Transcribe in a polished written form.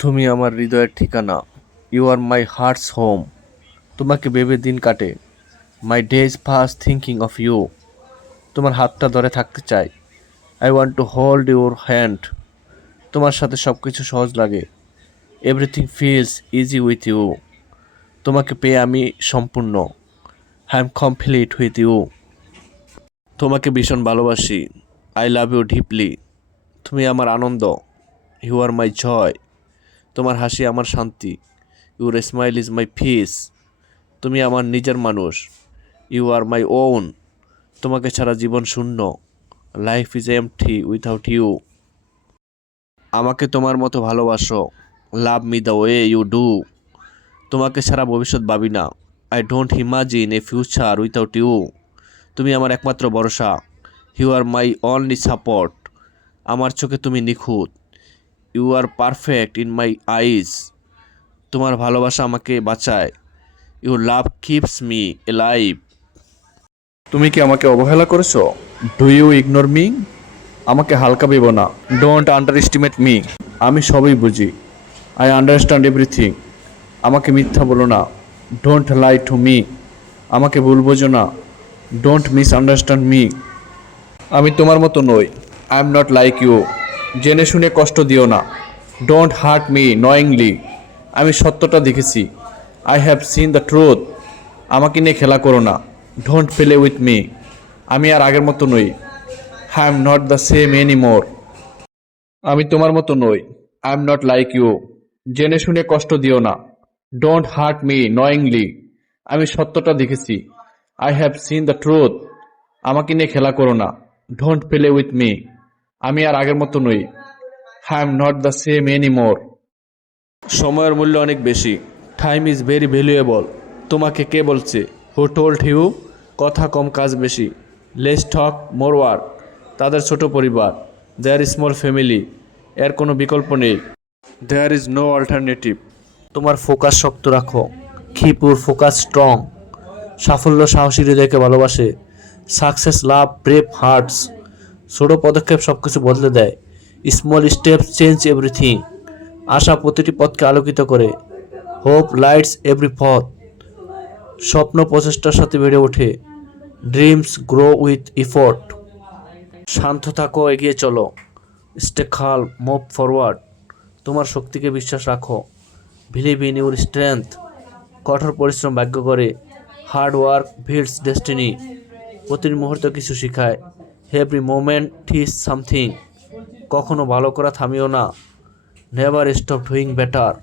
তুমি আমার হৃদয়ের ঠিকানা। You are my heart's home. তোমাকে ভেবে দিন কাটে। My days pass thinking of you. তোমার হাতটা ধরে থাকতে চাই। I want to hold your hand. তোমার সাথে সব কিছু সহজ লাগে। Everything feels easy with you. তোমাকে পেয়ে আমি সম্পূর্ণ। I am complete with you. তোমাকে ভীষণ ভালোবাসি। I love you deeply. তুমি আমার আনন্দ। ইউ আর মাই জয়। তোমার হাসি আমার শান্তি। Your smile is my peace. তুমি আমার নিজের মানুষ। You are my own. তোমাকে ছাড়া জীবন শূন্য। Life is empty without you. আমাকে তোমার মতো ভালোবাসো। Love me the way you do. তোমাকে ছাড়া ভবিষ্যৎ ভাবি না। I don't imagine a future without you. তুমি আমার একমাত্র ভরসা। You are my only support. আমার চোখে তুমি নিখুঁত। You are perfect in my eyes. তোমার ভালোবাসা আমাকে বাঁচায়। You love keeps me alive. তুমি কি আমাকে অবহেলা করেছো? Do you ignore me? আমাকে হালকা ভেবো না। Don't underestimate me. আমি সবই বুঝি। I understand everything. আমাকে মিথ্যা বলো না। Don't lie to me. আমাকে ভুল বোঝো না। Don't misunderstand me. আমি তোমার মতো নই। I am not like you. জেনে শুনে কষ্ট দিও না। Don't hurt me knowingly. আমি সত্যটা দেখেছি। I have seen the truth. আমাকে নিয়ে খেলা করো না। Don't play with me. আমি আর আগের মতো নই। I am not the same anymore. আমি তোমার মতো নই। I am not like you. জেনে শুনে কষ্ট দিও না। Don't hurt me knowingly. আমি সত্যটা দেখেছি। I have seen the truth. আমাকে নিয়ে খেলা করো না। Don't play with me. আমি আর আগের মতো নই। I am not the same anymore. সময়ের মূল্য অনেক বেশি। Time is very valuable. তোমাকে কে বলছে? Who told you? কথা কম কাজ বেশি। Less talk more work. তাদের ছোট পরিবার। Their small family. এর কোনো বিকল্প নেই। There is no alternative. তোমার ফোকাস শক্ত রাখো। Keep your focus strong. সাফল্য সাহসী হৃদয়কে ভালোবাসে। Success love brave hearts. ছোট পদক্ষেপ সব কিছু বদলে দেয়। Small steps change everything. আশা প্রতিটি পথকে আলোকিত করে। হোপ লাইটস এভরি পথ। স্বপ্ন প্রচেষ্টার সাথে বেড়ে ওঠে। Dreams grow with effort. শান্ত থাকো, এগিয়ে চলো। Stay calm, move forward. তোমার শক্তিকে বিশ্বাস রাখো। Believe in your strength. কঠোর পরিশ্রম ভাগ্য করে। Hard work builds destiny. প্রতি মুহূর্ত কিছু শেখায়। Every moment teach something. কখনো ভালো করা থামিও না। Never stop doing better.